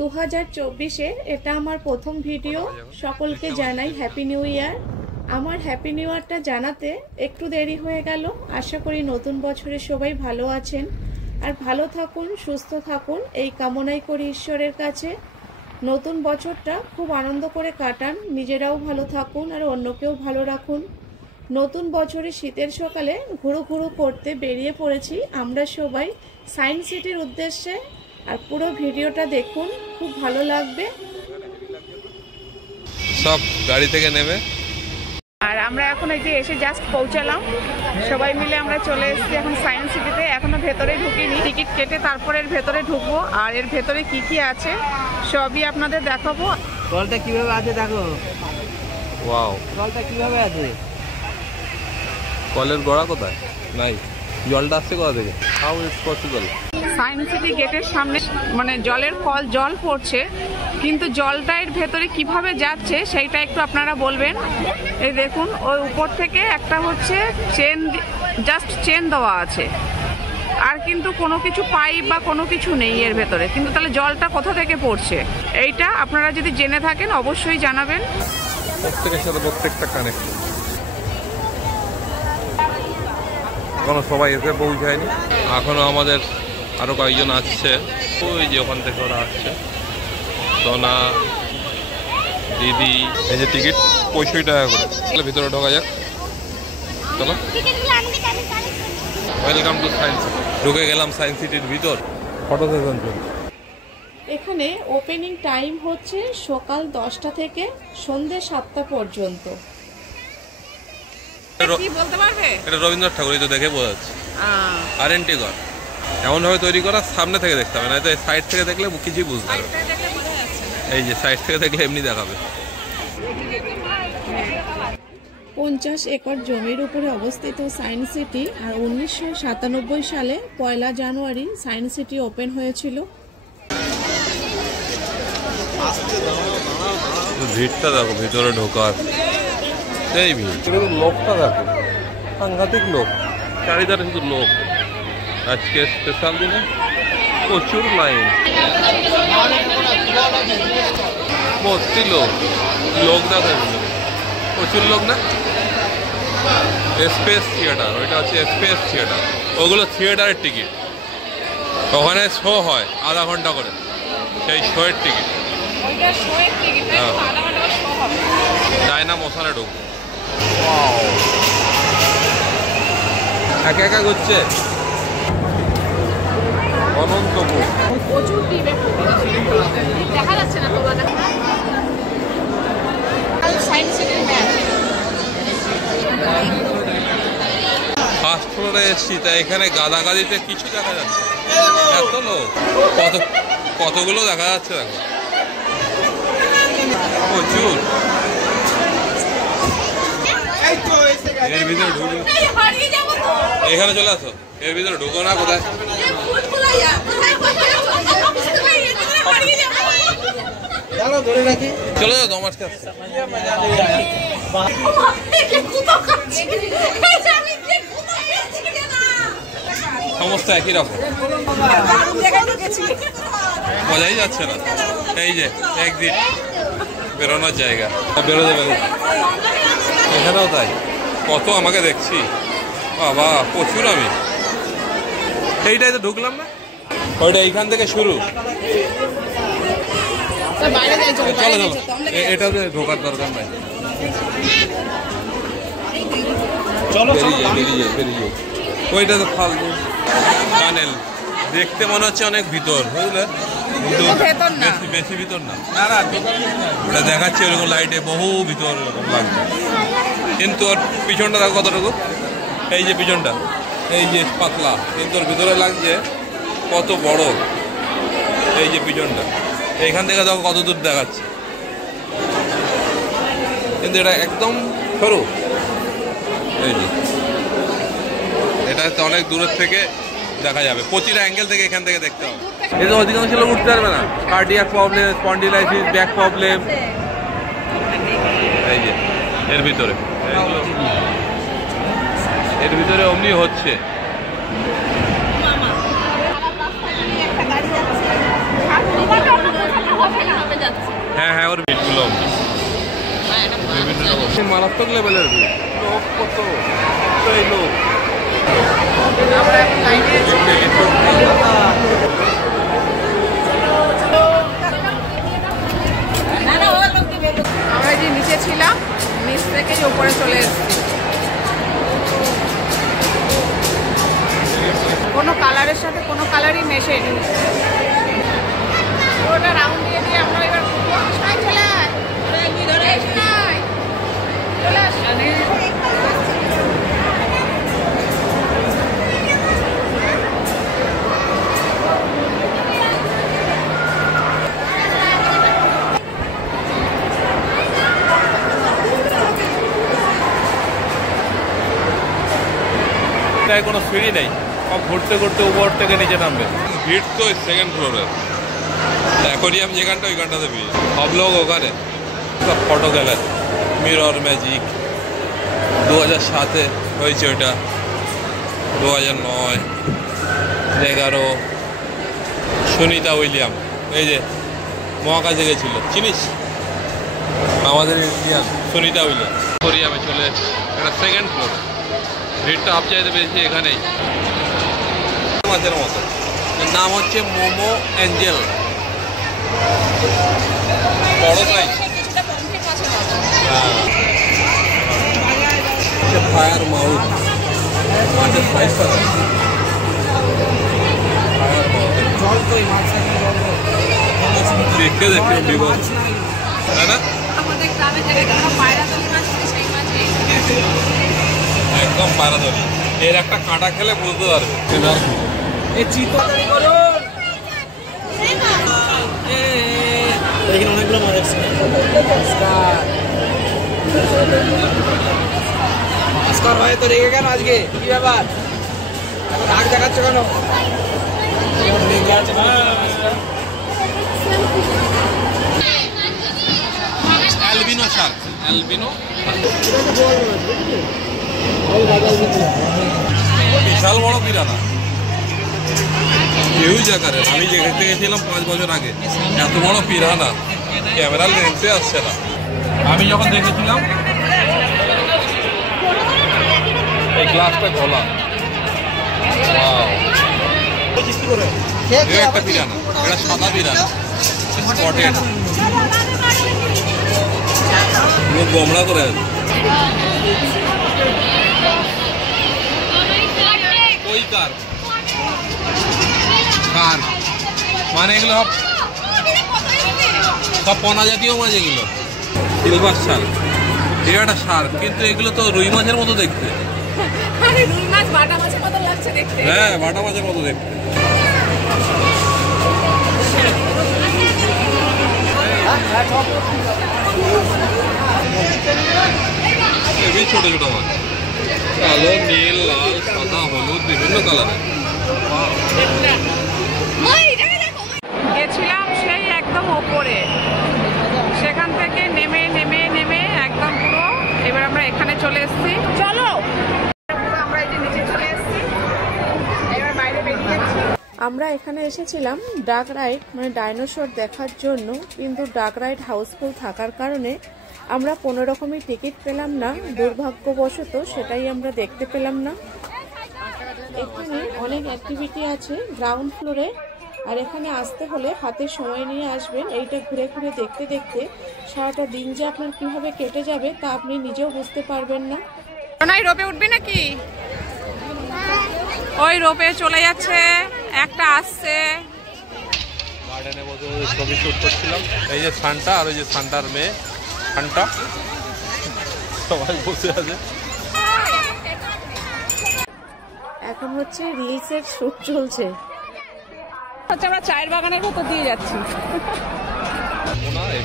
2024-এ এটা আমার প্রথম ভিডিও। সকলকে জানাই হ্যাপি নিউ ইয়ার। আমার হ্যাপি নিউ ইয়ারটা জানাতে একটু দেরি হয়ে গেল। আশা করি নতুন বছরে সবাই ভালো আছেন আর ভালো থাকুন, সুস্থ থাকুন, এই কামনাই করি ঈশ্বরের কাছে। নতুন বছরটা খুব আনন্দ করে কাটান, নিজেরাও ভালো থাকুন আর অন্যকেও ভালো রাখুন। নতুন বছরে শীতের সকালে ঘুরু করতে বেরিয়ে পড়েছি আমরা সবাই সায়েন্স সিটির উদ্দেশ্যে। আর পুরো ভিডিওটা দেখুন, খুব ভালো লাগবে। সব গাড়ি থেকে নেমে আর আমরা এখন এই যে এসে জাস্ট পৌঁছালাম, সবাই মিলে আমরা চলে এসেছি এখন সায়েন্স সিটিতে। এখনো ভেতরে ঢুকিনি, টিকিট কেটে তারপর এর ভেতরে ঢুকবো। আর এর ভেতরে কি কি আছে সবই আপনাদের দেখাবো। জলটা কিভাবে আছে দেখো। ওয়াও, জলটা কিভাবে আছে? কলের গোড়া কোথায়? নাই, জলটা আসছে কোথা থেকে? How it's possible? Science city গেটের সামনে মানে জলের ফল জল পড়ছে, কিন্তু জলটা এর ভেতরে কিভাবে যাচ্ছে সেইটা একটু আপনারা বলবেন। এই দেখুন, ওই উপর থেকে একটা হচ্ছে চেন, জাস্ট চেন দেওয়া আছে, আর কিন্তু কোনো কিছু পাইপ বা কোনো কিছু নেই এর ভেতরে। কিন্তু তাহলে জলটা কোথা থেকে পড়ছে এইটা আপনারা যদি জেনে থাকেন অবশ্যই জানাবেন। প্রত্যেকের সাথে প্রত্যেকটা কানেক্ট। এখনো সবাই এসে পৌঁছায়নি, এখনো আমাদের আরো কয়েকজন আসছে। ওই যে ওখান থেকে ওরা আসছে, সোনা দিদি। এই যে টিকিট 65 টাকা করে। ভিতরে ঢোকা যাক, চলো। Welcome to science city. ঢুকে গেলাম সায়েন্স সিটির ভিতর। ফটো সেশন চলছে। এখানে ওপেনিং টাইম হচ্ছে সকাল 10টা থেকে সন্ধ্যে 7টা পর্যন্ত। কি বলতে পারবে? এটা রবীন্দ্রনাথ ঠাকুরই তো দেখে বোঝা যাচ্ছে। আরএনটি ঘর এমন ভাবে তৈরি করা, সামনে থেকে দেখতে হবে না, তো সাইড থেকে দেখলে কিছুই বুঝতে হবে। এই যে সাইড থেকে দেখলে এমনি দেখাবে। 50 একর জমির উপরে অবস্থিত সায়েন্স সিটি। আর 1997 সালে 1 জানুয়ারি সায়েন্স সিটি ওপেন হয়েছিল। ভিড়টা দেখো, ভিতরে ঢোকার এই ভিড়। লোকটা দেখো, সাংঘাতিক লোক, চারিধারে শুধু লোক। আজকে স্পেশাল দিনে প্রচুর লাইন, ভর্তি লোক। লোক দেখো, প্রচুর লোক না। স্পেস থিয়েটার, ওইটা হচ্ছে স্পেস থিয়েটার। ওগুলো থিয়েটারের টিকিট, ওখানে শো হয় আধা ঘন্টা করে, সেই শোয়ের টিকিট। যায় না মশানে ঢুকবো। একা একা ঘুরছে অনন্তপুর। প্রচুর দেখা যাচ্ছে না তোমাদের সায়েন্স সিটির ম্যাপ। ফার্স্ট ফ্লোরে এসছি, তাই এখানে গাদাগাদিতে কিছু দেখা যাচ্ছে। এত লোক, কতগুলো দেখা যাচ্ছে দেখো, প্রচুর। এর ভিতরে ঢুকো, এখানে চলে আসো। এর ভিতরে ঢুকো না, কোথায় চলে যাও, তোমার কাছে সমস্ত একই রকম, বোঝাই যাচ্ছে না। এই যে একদিন বেরোনোর জায়গা, বেরোতে পারি। এখানেও তাই, কত আমাকে দেখছি বাবা, প্রচুর। আমি এইটাই তো ঢুকলাম না, ওইটা এইখান থেকে শুরু। চলো চলো, এটাতে ঢোকার দরকার নাই। বেরিয়ে ওইটা তো ফালতু টানেল। দেখতে মনে হচ্ছে অনেক ভিতর, বুঝলে, বেশি ভিতর না। ওটা দেখাচ্ছে ওরকম লাইটে বহু ভিতর এরকম লাগছে, কিন্তু ওর পিছনটা দেখো কতটুকু। এই যে পিছনটা, এই যে পাতলা, কিন্তু ওর ভিতরে লাগছে কত বড়। এই যে পিছনটা, এইখান থেকে দেখো কত দূর দেখাচ্ছে, কিন্তু এটা একদম সরু। এই যে এটা তো অনেক দূরের থেকে দেখা যাবে, প্রতিটা অ্যাঙ্গেল থেকে এখান থেকে দেখতে হবে। এটা অধিকাংশ লোক উঠতে পারবে না, cardiac problem, spondylitis, back problem. এই যে এর ভিতরে, এর ভিতরে অমনি হচ্ছে। একটা গাড়ি যাচ্ছে হ্যাঁ হ্যাঁ, ওর ভিড়গুলো বিভিন্ন রকম মারাত্মক লেভেলের ভিড়। লোক কত, এই লোক আমরা যে নিচে ছিলাম, নিচ থেকে উপরে চলে এসেছি। কোনো কালারের সাথে কোনো কালারই মেশেনি। ওটা রাউন্ড দিয়ে দিয়ে আমরা এবার কোনো সিঁড়ি নেই, সব ঘুরতে ঘুরতে উপর থেকে নিচে নামবে। ভিড় তো সেকেন্ড ফ্লোরে, অ্যাকোরিয়াম যেখানটা ওইখানটাতে ভিড়, সব লোক ওখানে। সব ফটো গ্যালারি, মিরর ম্যাজিক 2007-এ হয়েছে ওইটা, 2009, 11, সুনিতা উইলিয়াম, এই যে মহাকাশে গেছিল, চিনিস আমাদের ইন্ডিয়ান সুনিতা উইলিয়াম। অ্যাকোরিয়ামে চলে এসেছে, এটা সেকেন্ড ফ্লোরে। ভিড়টা সবচাইতে বেশি এখানেই। মাছের মতো, এর নাম হচ্ছে মোমো অ্যাঞ্জেল, বড় সাইজ। ফায়ার মাউথ মাছের সাইজ আছে, দেখতে দেখতে বিপদ, তাই না? একদম পায়রা ধরি, এর একটা কাঁটা খেলে বুঝতে পারবে। অনেকগুলো মাছ আসছে। আজকাল ভাই তো রেগে কেন আজকে, কি ব্যাপার? রাগ দেখাচ্ছ কেন? অ্যালবিনো শার্ক, অ্যালবিনো বিশাল বড় পিরানা, হিউজ আকারের। আমি যেখানে গেছিলাম 5 বছর আগে, এত বড় পিরানা ক্যামেরা লেন্সে আসছে না। আমি যখন দেখেছিলাম এই গ্লাসটা খোলা, একটা পিরানা, এটা সাদা পিরানা, স্পটেড, মুখ গমড়া করে আছে। ওই কার কার মানে এগুলো সব পোনা জাতীয় মাছ, এগুলো সিলভার শার্ক। এটা একটা শার্ক, কিন্তু এগুলো তো রুই মাছের মতো দেখতে। হ্যাঁ, বাটা মাছের মতো দেখতে। ছোট ছোট মাছ, কালো, নীল, লাল, সাদা, হলুদ, বিভিন্ন কালারের। গেছিলাম সেই একদম ওপরে, সেখান থেকে নেমে নেমে নেমে একদম পুরো এবার আমরা এখানে চলে এসেছি। চলো, আমরা এই যে নিচে চলে এসেছি, এবার বাইরে বেরিয়ে যাচ্ছি। আমরা এখানে এসেছিলাম ডাক রাইড মানে ডাইনোসর দেখার জন্য, কিন্তু ডাক রাইড হাউসফুল থাকার কারণে আমরা কোনো রকমই টিকিট পেলাম না। দুর্ভাগ্যবশত সেটাই আমরা দেখতে পেলাম না। এখানে অনেক অ্যাক্টিভিটি আছে গ্রাউন্ড ফ্লোরে, আর এখানে আসতে হলে হাতে সময় নিয়ে আসবেন। এইটা ঘুরে ঘুরে দেখতে দেখতে সারাটা দিন যে আপনার কিভাবে কেটে যাবে তা আপনি নিজেও বুঝতে পারবেন না। ওই রোপে উঠবি নাকি? ওই রোপে চলে যাচ্ছে, একটা আসছে। গার্ডেনে বসে ছবি শুট করছিলাম, এই যে সান্টা আর ওই যে সান্টার মেয়ে সান্টা, সবাই বসে আছে। এখন হচ্ছে রিলসের শুট চলছে। আমরা চায়ের বাগানের ভেতর দিয়ে যাচ্ছি।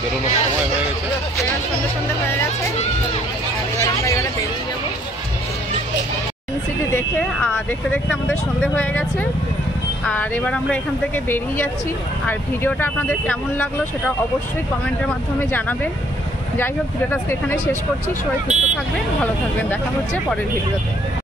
বেরোনোর সময় হয়ে গেছে, সন্ধ্যে সন্ধ্যে হয়ে গেছে, আমরা এবারে বেরিয়ে যাবো। সিটি দেখে দেখতে দেখতে আমাদের সন্ধ্যে হয়ে গেছে, আর এবার আমরা এখান থেকে বেরিয়ে যাচ্ছি। আর ভিডিওটা আপনাদের কেমন লাগলো সেটা অবশ্যই কমেন্টের মাধ্যমে জানাবেন। যাই হোক, ভিডিওটা আজকে এখানে শেষ করছি। সবাই সুস্থ থাকবেন, ভালো থাকবেন, দেখা হচ্ছে পরের ভিডিওতে।